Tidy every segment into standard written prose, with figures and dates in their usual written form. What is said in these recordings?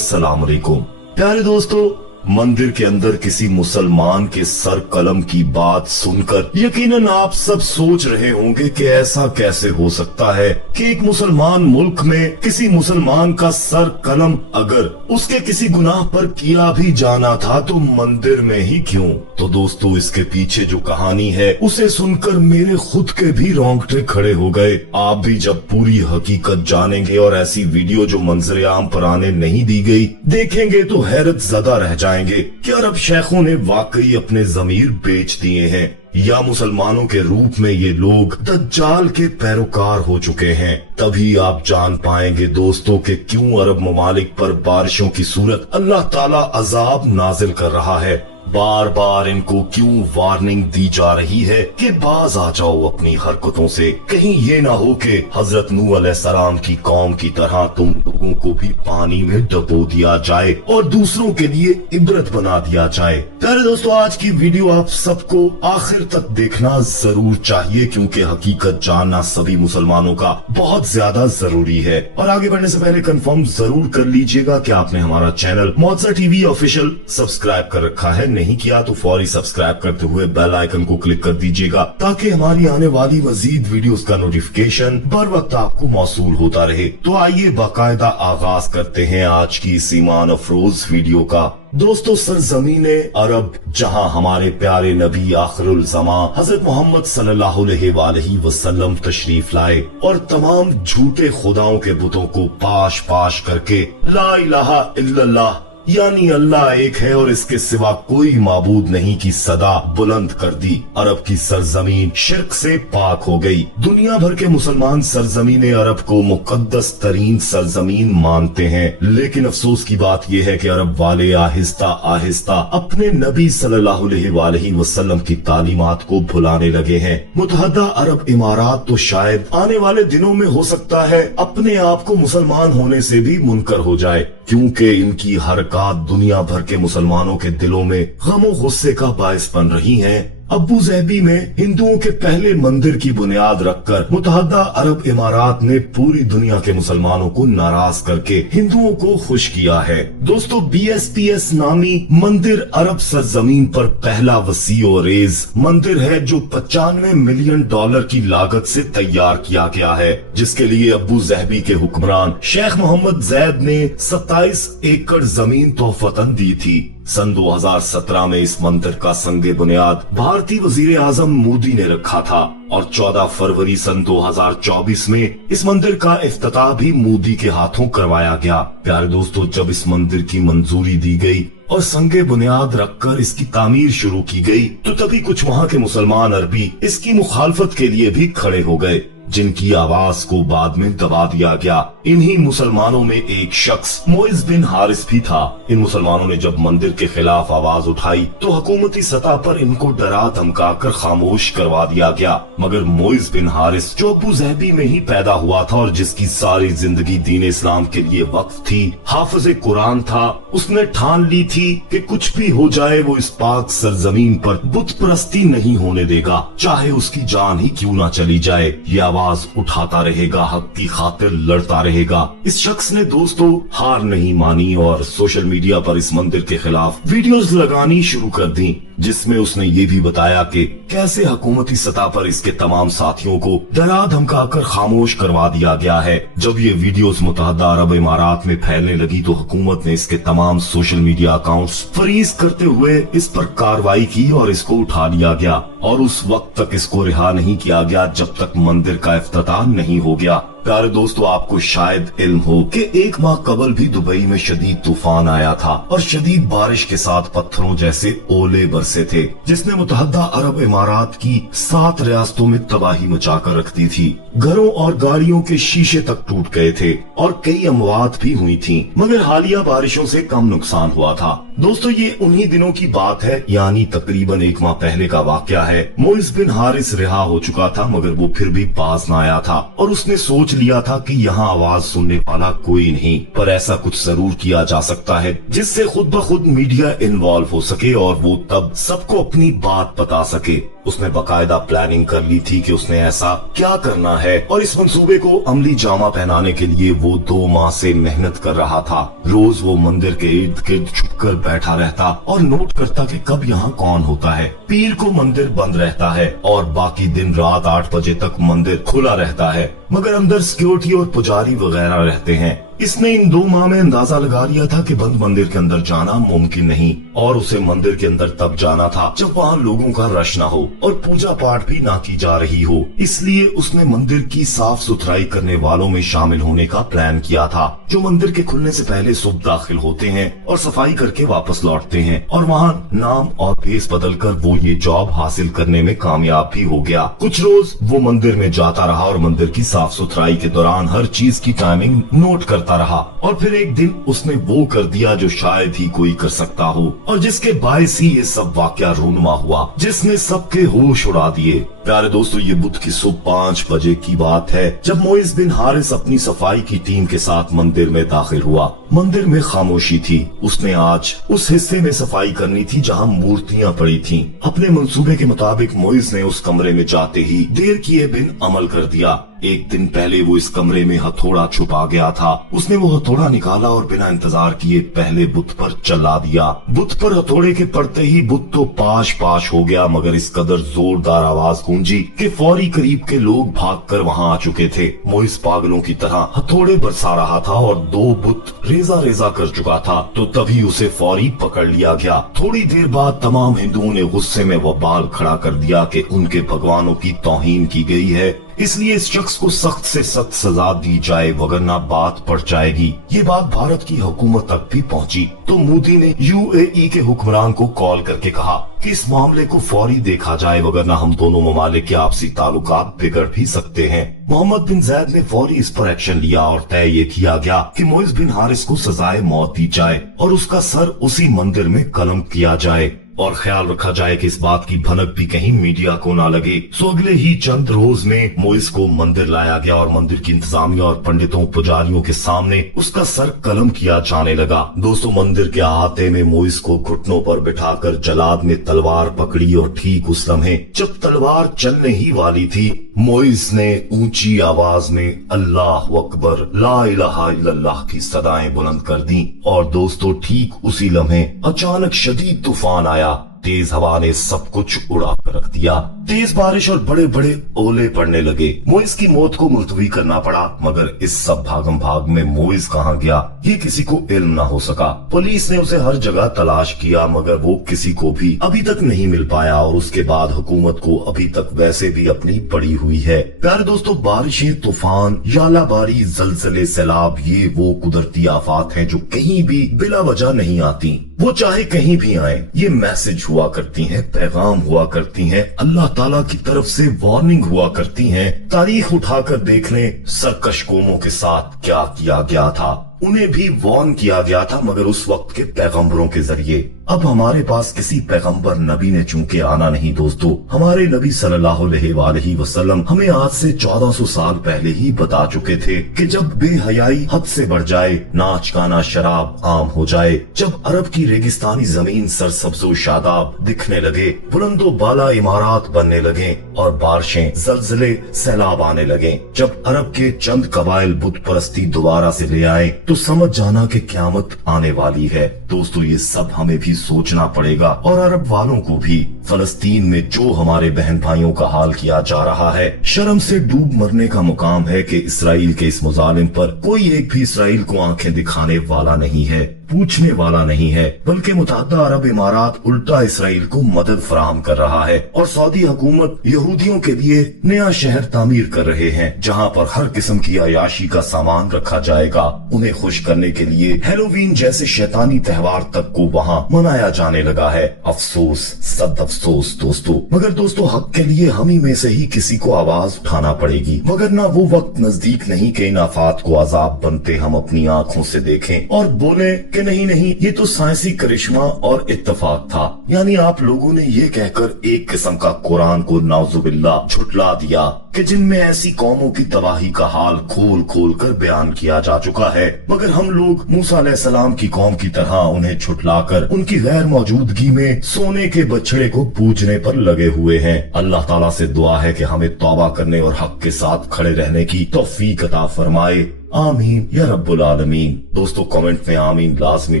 अस्सलाम वालेकुम। प्यारे दोस्तों, मंदिर के अंदर किसी मुसलमान के सर कलम की बात सुनकर यकीनन आप सब सोच रहे होंगे कि ऐसा कैसे हो सकता है कि एक मुसलमान मुल्क में किसी मुसलमान का सर कलम अगर उसके किसी गुनाह पर किया भी जाना था तो मंदिर में ही क्यों। तो दोस्तों, इसके पीछे जो कहानी है उसे सुनकर मेरे खुद के भी रोंगटे खड़े हो गए। आप भी जब पूरी हकीकत जानेंगे और ऐसी वीडियो जो मंजर आम पर आने नहीं दी गई देखेंगे तो हैरत ज़दा रह जाएंगे कि अरब शेखों ने वाकई अपने ज़मीर बेच दिए हैं या मुसलमानों के रूप में ये लोग दज्जाल के पैरोकार हो चुके हैं। तभी आप जान पाएंगे दोस्तों कि क्यों अरब ममालिक पर बारिशों की सूरत अल्लाह ताला अजाब नाजिल कर रहा है। बार बार इनको क्यों वार्निंग दी जा रही है कि बाज आ जाओ अपनी हरकतों से, कहीं ये ना हो कि हजरत नूह अलैहिस्सलाम की कौम की तरह तुम लोगों को भी पानी में डबो दिया जाए और दूसरों के लिए इबरत बना दिया जाए। प्यारे दोस्तों, आज की वीडियो आप सबको आखिर तक देखना जरूर चाहिए क्योंकि हकीकत जानना सभी मुसलमानों का बहुत ज्यादा जरूरी है। और आगे बढ़ने से पहले कंफर्म जरूर कर लीजिएगा कि आपने हमारा चैनल मौजा टीवी ऑफिशियल सब्सक्राइब कर रखा है। नहीं किया तो फौरी सब्सक्राइब करते हुए बेल आइकन को क्लिक कर दीजिएगा ताकि हमारी आने वाली मजीद वीडियोस का नोटिफिकेशन बर वक्त आपको मौसूल होता रहे। तो आइए बाकायदा आगाज करते हैं आज की इस ईमान अफरोज वीडियो का। दोस्तों, सरजमीने अरब जहां हमारे प्यारे नबी आखिरुल ज़मा हजरत मोहम्मद सल्लल्लाहु अलैहि वसल्लम तशरीफ लाए और तमाम झूठे खुदाओं के बुतों को पाश पाश करके ला इलाहा इल्लल्लाह यानी अल्लाह एक है और इसके सिवा कोई माबूद नहीं की सदा बुलंद कर दी। अरब की सरजमीन शिर्क से पाक हो गई। दुनिया भर के मुसलमान सरजमीन अरब को मुकद्दस तरीन सरजमीन मानते हैं, लेकिन अफसोस की बात यह है कि अरब वाले आहिस्ता आहिस्ता अपने नबी सल्लल्लाहु अलैहि वसल्लम की तालीमात को भुलाने लगे हैं। मुत्तहदा अरब इमारात तो शायद आने वाले दिनों में हो सकता है अपने आप को मुसलमान होने से भी मुनकर हो जाए, क्योंकि इनकी हरकत दुनिया भर के मुसलमानों के दिलों में गम गुस्से का बायस बन रही हैं। अबू ज़हबी में हिंदुओं के पहले मंदिर की बुनियाद रखकर मुत्तहदा अरब इमारात ने पूरी दुनिया के मुसलमानों को नाराज करके हिंदुओं को खुश किया है। दोस्तों, BSPS नामी मंदिर अरब सरजमीन पर पहला वसी और रेज मंदिर है जो 95 मिलियन डॉलर की लागत से तैयार किया गया है, जिसके लिए अबू ज़हबी के हुक्मरान शेख मोहम्मद जैद ने 27 एकड़ जमीन तोहफतन दी थी। सन 2017 में इस मंदिर का संगे बुनियाद भारतीय वजीर आजम मोदी ने रखा था और 14 फरवरी सन 2024 में इस मंदिर का इफ्तिताह भी मोदी के हाथों करवाया गया। प्यारे दोस्तों, जब इस मंदिर की मंजूरी दी गई और संगे बुनियाद रखकर इसकी तामीर शुरू की गई तो तभी कुछ वहाँ के मुसलमान अरबी इसकी मुखालफत के लिए भी खड़े हो गए, जिनकी आवाज को बाद में दबा दिया गया। इन्हीं मुसलमानों में एक शख्स मोइज बिन हारिस भी था। इन मुसलमानों ने जब मंदिर के खिलाफ आवाज उठाई तो हुकूमती सतह पर इनको डरा धमका कर खामोश करवा दिया गया, मगर मोइज बिन हारिस जो अबू ज़हबी में ही पैदा हुआ था और जिसकी सारी जिंदगी दीन इस्लाम के लिए वक्फ थी, हाफिज कुरान था, उसने ठान ली थी कि कुछ भी हो जाए वो इस पाक सरजमीन पर बुत परस्ती नहीं होने देगा, चाहे उसकी जान ही क्यों ना चली जाए। ये आवाज उठाता रहेगा, हक की खातिर लड़ता रहेगा। इस शख्स ने दोस्तों हार नहीं मानी और सोशल मीडिया पर इस मंदिर के खिलाफ वीडियोस लगानी शुरू कर दी, जिसमें उसने ये भी बताया कि कैसे हुकूमती सतह पर इसके तमाम साथियों को डरा धमका कर खामोश करवा दिया गया है। जब ये वीडियोस मुत्तहदा अरब इमारात में फैलने लगी तो हुकूमत ने इसके तमाम सोशल मीडिया अकाउंट्स फ्रीज करते हुए इस पर कार्रवाई की और इसको उठा लिया गया और उस वक्त तक इसको रिहा नहीं किया गया जब तक मंदिर का इफ्तिताह नहीं हो गया। प्यारे दोस्तों, आपको शायद इल्म हो कि एक माह कबल भी दुबई में शदीद तूफान आया था और शदीद बारिश के साथ पत्थरों जैसे ओले बरसे थे, जिसने मुत्तहदा अरब इमारात की 7 रियासतों में तबाही मचा कर रख दी थी। घरों और गाड़ियों के शीशे तक टूट गए थे और कई अमवात भी हुई थी, मगर हालिया बारिशों से कम नुकसान हुआ था। दोस्तों, ये उन्हीं दिनों की बात है, यानी तकरीबन एक माह पहले का वाकया है। मोइज बिन हारिस रिहा हो चुका था, मगर वो फिर भी बाज न आया था और उसने सोच लिया था कि यहाँ आवाज सुनने वाला कोई नहीं, पर ऐसा कुछ जरूर किया जा सकता है जिससे खुद ब खुद मीडिया इन्वॉल्व हो सके और वो तब सबको अपनी बात बता सके। उसने बाकायदा प्लानिंग कर ली थी कि उसने ऐसा क्या करना है, और इस मंसूबे को अमली जामा पहनाने के लिए वो 2 माह से मेहनत कर रहा था। रोज वो मंदिर के इर्द गिर्द छुपकर बैठा रहता और नोट करता कि कब यहाँ कौन होता है। पीर को मंदिर बंद रहता है और बाकी दिन रात 8 बजे तक मंदिर खुला रहता है, मगर अंदर सिक्योरिटी और पुजारी वगैरह रहते हैं। इसने इन 2 माह में अंदाजा लगा लिया था कि बंद मंदिर के अंदर जाना मुमकिन नहीं, और उसे मंदिर के अंदर तब जाना था जब वहाँ लोगों का रश ना हो और पूजा पाठ भी ना की जा रही हो। इसलिए उसने मंदिर की साफ सुथराई करने वालों में शामिल होने का प्लान किया था, जो मंदिर के खुलने से पहले सुबह दाखिल होते हैं और सफाई करके वापस लौटते हैं। और वहाँ नाम और भेस बदल कर वो ये जॉब हासिल करने में कामयाब भी हो गया। कुछ रोज वो मंदिर में जाता रहा और मंदिर की साफ सुथराई के दौरान हर चीज की टाइमिंग नोट करता रहा। और फिर एक दिन उसने वो कर दिया जो शायद ही कोई कर सकता हो, और जिसके बायस ही ये सब वाकया रूनुमा हुआ, जिसने सबके होश उड़ा दिए। प्यारे दोस्तों, ये बुध की सुबह 5 बजे की बात है जब मोइस बिन हारिस अपनी सफाई की टीम के साथ मंदिर में दाखिल हुआ। मंदिर में खामोशी थी। उसने आज उस हिस्से में सफाई करनी थी जहाँ मूर्तियाँ पड़ी थीं। अपने मंसूबे के मुताबिक मोइस ने उस कमरे में जाते ही देर किए बिन अमल कर दिया। एक दिन पहले वो इस कमरे में हथौड़ा छुपा गया था। उसने वो हथौड़ा निकाला और बिना इंतजार किए पहले बुत पर चला दिया। बुत पर हथौड़े के पड़ते ही बुत तो पाश पाश हो गया, मगर इस कदर जोरदार आवाज गूंजी कि फौरी करीब के लोग भागकर वहां आ चुके थे। मोइस पागलों की तरह हथौड़े बरसा रहा था और 2 बुत रेजा रेजा कर चुका था, तो तभी उसे फौरी पकड़ लिया गया। थोड़ी देर बाद तमाम हिंदुओं ने गुस्से में वबाल खड़ा कर दिया कि उनके भगवानों की तौहीन की गई है, इसलिए इस शख्स को सख्त से सख्त सजा दी जाए, वगरना बात पड़ जाएगी। ये बात भारत की हुकूमत तक भी पहुंची, तो मोदी ने यूएई के हुक्मरान को कॉल करके कहा कि इस मामले को फौरी देखा जाए, वगरना हम दोनों ममालिक के आपसी ताल्लुकात बिगड़ भी सकते हैं। मोहम्मद बिन जैद ने फौरी इस पर एक्शन लिया और तय ये किया गया कि मोइस बिन हारिस को सजाए मौत दी जाए और उसका सर उसी मंदिर में कलम किया जाए, और ख्याल रखा जाए कि इस बात की भनक भी कहीं मीडिया को ना लगे। सो अगले ही चंद रोज में मोइस को मंदिर लाया गया और मंदिर की इंतजामिया और पंडितों पुजारियों के सामने उसका सर कलम किया जाने लगा। दोस्तों, मंदिर के अहाते में मोइस को घुटनों पर बिठाकर जलाद ने तलवार पकड़ी और ठीक उस लम्हे जब तलवार चलने ही वाली थी, मोइस ने ऊंची आवाज में अल्लाह अकबर ला इलाहा इल्लल्लाह की सदाएं बुलंद कर दी। और दोस्तों, ठीक उसी लम्हे अचानक शदीद तूफान आया। तेज हवा ने सब कुछ उड़ा कर रख दिया। तेज बारिश और बड़े बड़े ओले पड़ने लगे। मोइस की मौत को मुलतवी करना पड़ा, मगर इस सब भागम भाग में मोइस कहाँ गया ये किसी को इल्म ना हो सका। पुलिस ने उसे हर जगह तलाश किया, मगर वो किसी को भी अभी तक नहीं मिल पाया, और उसके बाद हुकूमत को अभी तक वैसे भी अपनी पड़ी हुई है। प्यारे दोस्तों, बारिशें, तूफान, यालाबारी, जलजले, सैलाब, ये वो कुदरती आफात हैं जो कहीं भी बिला वजह नहीं आती। वो चाहे कहीं भी आए, ये मैसेज हुआ करती हैं, पैगाम हुआ करती हैं, अल्लाह ताला की तरफ से वार्निंग हुआ करती हैं। तारीख उठाकर देख लें, सरकश कौमों के साथ क्या किया गया था। उन्हें भी वार्न किया गया था, मगर उस वक्त के पैगंबरों के जरिए। अब हमारे पास किसी पैगंबर नबी ने चूंकि आना नहीं दोस्तों, हमारे नबी सल्लल्लाहु अलैहि वसल्लम हमें आज से 1400 साल पहले ही बता चुके थे कि जब बेहयाई हद से बढ़ जाए, नाच गाना शराब आम हो जाए, जब अरब की रेगिस्तानी जमीन सरसब्जो शादाब दिखने लगे, बुलंदो बाला इमारात बनने लगे और बारिशें, जलजले, सैलाब आने लगे, जब अरब के चंद कबाइल बुत परस्ती दोबारा से ले आए, तो समझ जाना कि क़यामत आने वाली है। दोस्तों, ये सब हमें भी सोचना पड़ेगा, और अरब वालों को भी। फलस्तीन में जो हमारे बहन भाइयों का हाल किया जा रहा है, शर्म से डूब मरने का मुकाम है कि इसराइल के इस मुजालिम पर कोई एक भी इसराइल को आंखें दिखाने वाला नहीं है, पूछने वाला नहीं है, बल्कि मुत्तहदा अरब इमारात उल्टा इसराइल को मदद फराहम कर रहा है। और सऊदी हुकूमत यहूदियों के लिए नया शहर तामीर कर रहे हैं, जहां पर हर किस्म की अयाशी का सामान रखा जाएगा। उन्हें खुश करने के लिए हेलोवीन जैसे शैतानी त्योहार तक को वहां मनाया जाने लगा है। अफसोस, सद अफसोस दोस्तों। मगर दोस्तों, हक के लिए हम ही में से ही किसी को आवाज उठाना पड़ेगी, मगर ना वो वक्त नजदीक नहीं कि इन आफात को अजाब बनते हम अपनी आंखों से देखें और बोले कि नहीं, ये तो साइंसी करिश्मा और इत्तेफाक था। यानी आप लोगों ने ये कहकर एक किस्म का कुरान को नाउजुबिल्ला झुटला दिया कि जिनमें ऐसी कौमों की तबाही का हाल खोल खोल कर बयान किया जा चुका है, मगर हम लोग मूसा अलैहिस्सलाम की कौम की तरह उन्हें झुटलाकर उनकी गैर मौजूदगी में सोने के बछड़े को को पूजने पर लगे हुए हैं। अल्लाह ताला से दुआ है कि हमें तौबा करने और हक के साथ खड़े रहने की तौफीक अता फरमाए। आमीन या रब्बुल आलमीन। दोस्तों कमेंट में आमीन लाजमी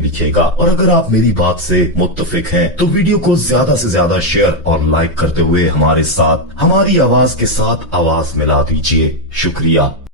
लिखिएगा, और अगर आप मेरी बात से मुत्तफिक हैं तो वीडियो को ज्यादा से ज्यादा शेयर और लाइक करते हुए हमारे साथ हमारी आवाज के साथ आवाज मिला दीजिए। शुक्रिया।